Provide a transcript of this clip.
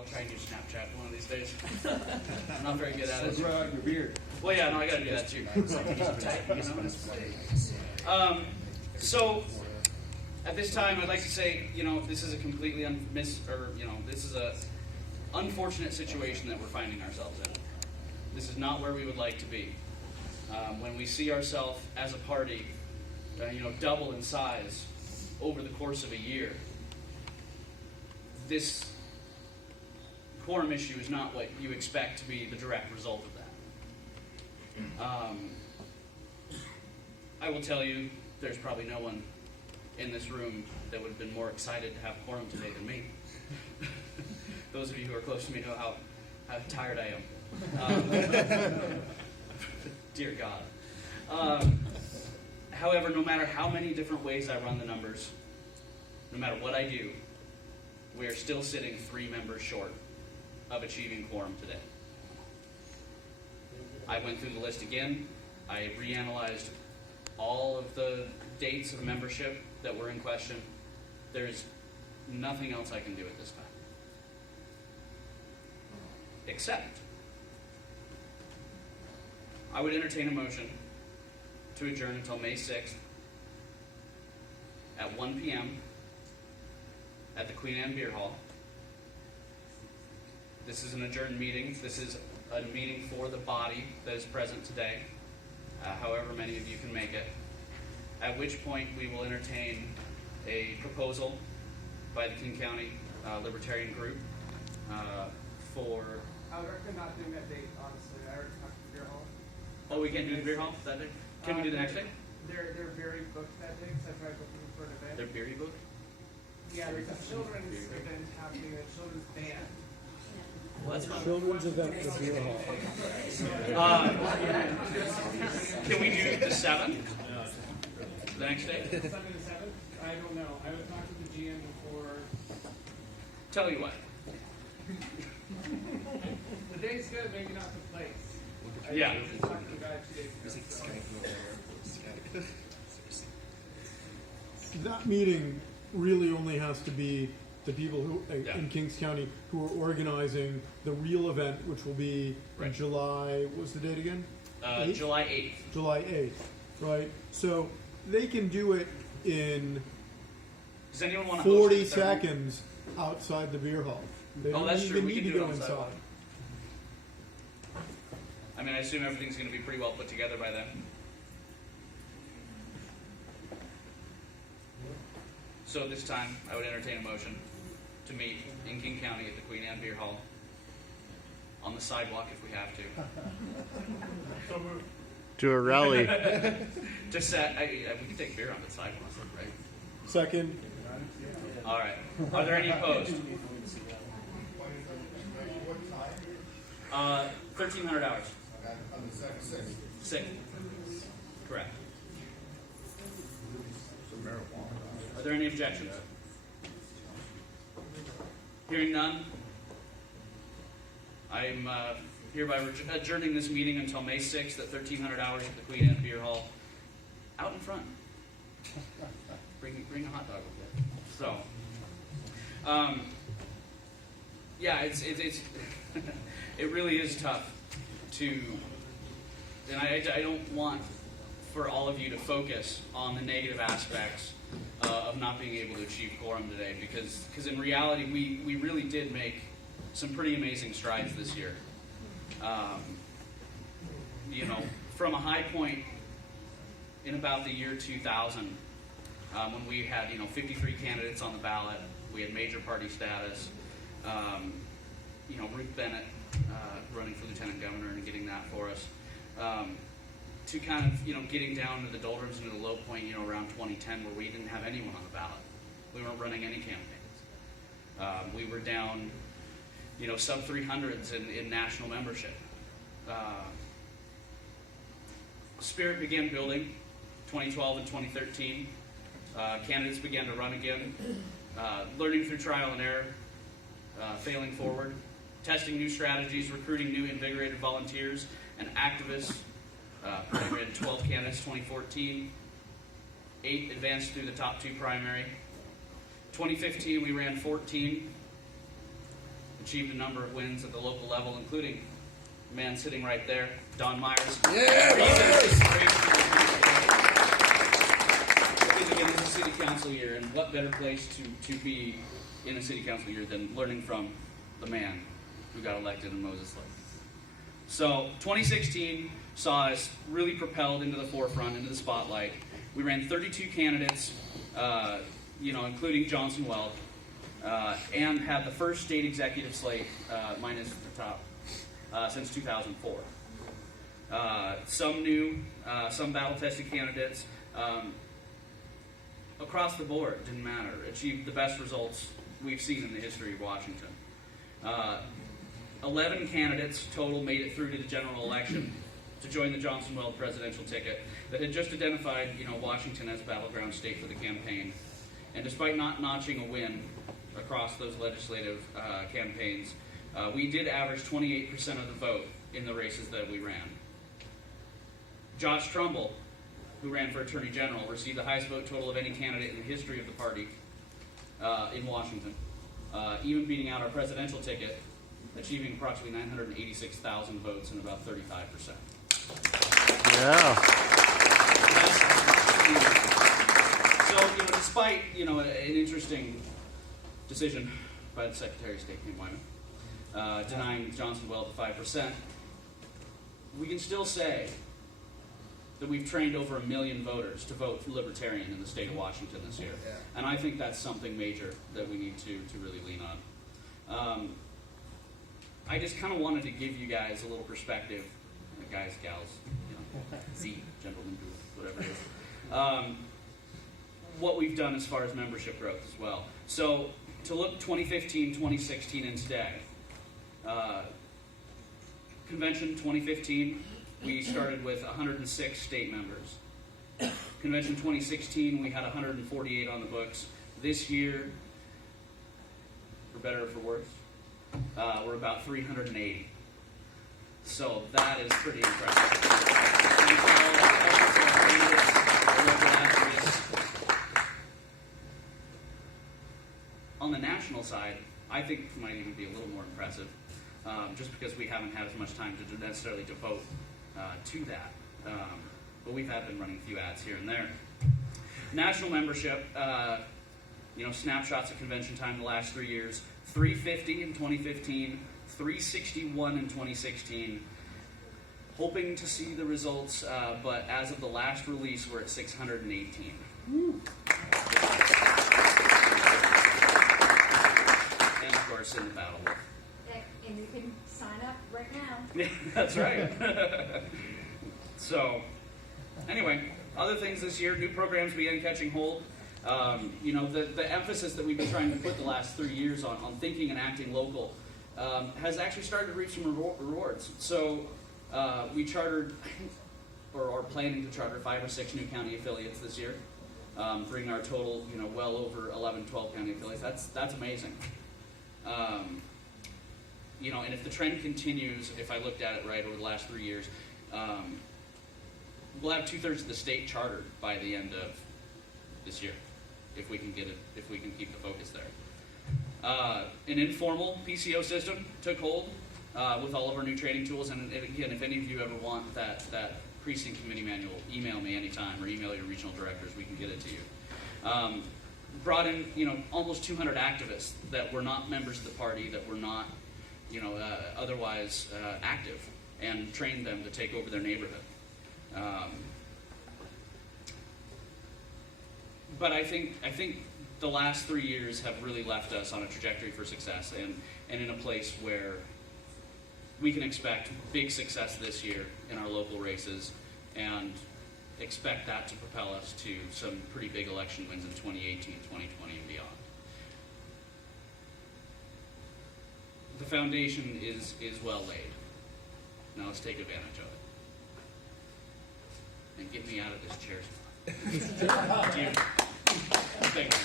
I'll try and use Snapchat one of these days. I'm not very good at it. So grow out your beard. Well, yeah, no, I gotta do that too. So, at this time, I'd like to say, this is a completely this is a unfortunate situation that we're finding ourselves in. This is not where we would like to be. When we see ourselves as a party, double in size over the course of a year, this quorum issue is not what you expect to be the direct result of that. I will tell you, there's probably no one in this room that would have been more excited to have quorum today than me. Those of you who are close to me know how tired I am. Dear God. However, no matter how many different ways I run the numbers, no matter what I do, we are still sitting 3 members short of achieving quorum today. I went through the list again. I reanalyzed all of the dates of membership that were in question. There's nothing else I can do at this time. Except, I would entertain a motion to adjourn until May 6th at 1 p.m. at the Queen Anne Beer Hall. This is an adjourned meeting. This is a meeting for the body that is present today, however many of you can make it, at which point we will entertain a proposal by the King County Libertarian Group for... I would recommend not doing that date, honestly. I already talked to the beer hall. Oh, we can't do the beer hall that day? Can we do the next day? They're very booked that day, because I tried looking for an event. They're very booked? Yeah, there's a children's event happening, a children's band. Well, that's fine. Children's event at the beer hall. Can we do the 7th? The next day? Sunday the 7th? I don't know. I would talk to the GM before. Tell you what. The day's good, maybe not the place. Yeah. I just talked to the guy 2 days ago. That meeting really only has to be the people who in Kings County who are organizing the real event, which will be in July. What was the date again? 8th? July 8th. July 8th, right? So they can do it in Does anyone want to 40 seconds outside the beer hall. They don't that's true. even We need can to do it go on inside. sidewalk. I mean, I assume everything's going to be pretty well put together by then. So this time, I would entertain a motion to meet in King County at the Queen Anne Beer Hall on the sidewalk if we have to. To a rally. To set, we can take beer on the sidewalk, right? Second. All right. Are there any opposed? 1,300 hours. On the second, 6. Correct. Are there any objections? Hearing none, I'm hereby adjourning this meeting until May 6th at 1,300 hours at the Queen Anne Beer Hall. Out in front. Bring a hot dog with you. So, yeah, it's it really is tough to, and I don't want for all of you to focus on the negative aspects of not being able to achieve quorum today, because in reality we really did make some pretty amazing strides this year. From a high point in about the year 2000, when we had 53 candidates on the ballot, we had major party status. Ruth Bennett running for lieutenant governor and getting that for us. To kind of, getting down to the doldrums and to the low point, around 2010, where we didn't have anyone on the ballot. We weren't running any campaigns. We were down, sub 300s in national membership. Spirit began building 2012 and 2013. Candidates began to run again, learning through trial and error, failing forward, testing new strategies, recruiting new invigorated volunteers and activists. We had 12 candidates 2014, 8 advanced through the top 2 primary. 2015 we ran 14. achieved a number of wins at the local level, including a man sitting right there, Don Myers. Again, it's a city council year, and what better place to be in a city council year than learning from the man who got elected in Moses Lake. So 2016 saw us really propelled into the forefront, into the spotlight. We ran 32 candidates, including Johnson Weld, and had the first state executive slate, minus the top, since 2004. Some new, some battle-tested candidates. Across the board, didn't matter, achieved the best results we've seen in the history of Washington. 11 candidates total made it through to the general election to join the Johnson Weld presidential ticket that had just identified, Washington as a battleground state for the campaign. And despite not notching a win across those legislative campaigns, we did average 28% of the vote in the races that we ran. Josh Trumbull, who ran for Attorney General, received the highest vote total of any candidate in the history of the party in Washington, even beating out our presidential ticket, achieving approximately 986,000 votes and about 35%. Yeah. So, despite, an interesting decision by the Secretary of State, Ken Wyman, denying Johnson Weld the 5%, we can still say that we've trained over 1 million voters to vote Libertarian in the state of Washington this year. Yeah. And I think that's something major that we need to really lean on. I just kind of wanted to give you guys a little perspective, guys, gals, Z, gentlemen, whatever it is, what we've done as far as membership growth as well. So to look 2015, 2016, and today, convention 2015, we started with 106 state members. Convention 2016, we had 148 on the books. This year, for better or for worse, we're about 380. So that is pretty impressive. On the national side, I think it might even be a little more impressive, just because we haven't had as much time to necessarily devote to that. But we have been running a few ads here and there. National membership, snapshots of convention time the last 3 years, 350 in 2015, 361 in 2016. Hoping to see the results, but as of the last release, we're at 618. Woo. And of course, in the battle. And you can sign up right now. That's right. So, anyway, other things this year, new programs began catching hold. The emphasis that we've been trying to put the last 3 years on thinking and acting local has actually started to reap some rewards. So we chartered, or are planning to charter 5 or 6 new county affiliates this year, bring our total, well over 11, 12 county affiliates. That's amazing. And if the trend continues, if I looked at it right over the last 3 years, we'll have 2/3 of the state chartered by the end of this year, if we can keep the focus there. An informal PCO system took hold with all of our new training tools, and again, if any of you ever want that precinct committee manual, email me anytime or email your regional directors, we can get it to you. Brought in, almost 200 activists that were not members of the party, that were not, otherwise active, and trained them to take over their neighborhood. But I think the last 3 years have really left us on a trajectory for success, and in a place where we can expect big success this year in our local races, and expect that to propel us to some pretty big election wins in 2018, 2020, and beyond. The foundation is well laid. Now let's take advantage of it. And get me out of this chair spot. Thank you.